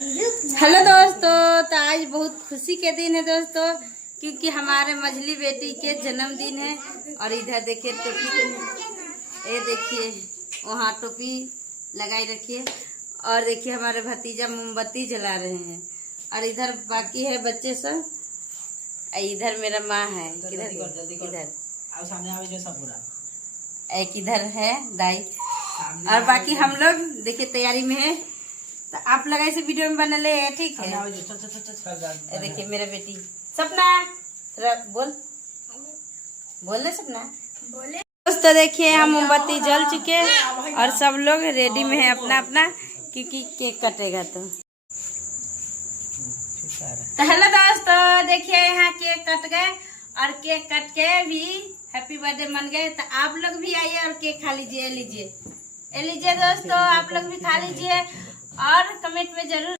Hello दोस्तों, तो आज बहुत खुशी के दिन है दोस्तों, क्योंकि हमारे मझली बेटी के जन्मदिन है। और इधर देखिए टोपी, ये देखिए वहाँ टोपी लगाई रखिए। और देखिए हमारे भतीजा मोमबत्ती जला रहे हैं। और इधर बाकी है बच्चे सब। इधर मेरा माँ है, इधर एक इधर है दाई। और बाकी हम लोग देखिए तैयारी में है। तो आप लोग ऐसे वीडियो में बना ले, ठीक है। देखिए मेरा बेटी सपना, बोल ले सपना, बोले। दोस्तों देखिए हम मोमबत्ती जल चुके और सब लोग रेडी में है अपना अपना, क्योंकि केक कटेगा। तो हेलो दोस्तों, देखिए यहाँ केक कट गए और केक कट के भी हैप्पी बर्थडे मन गए। तो आप लोग भी आइए और केक खा लीजिए। लीजिए दोस्तों, आप लोग भी खा लीजिए और कमेंट में जरूर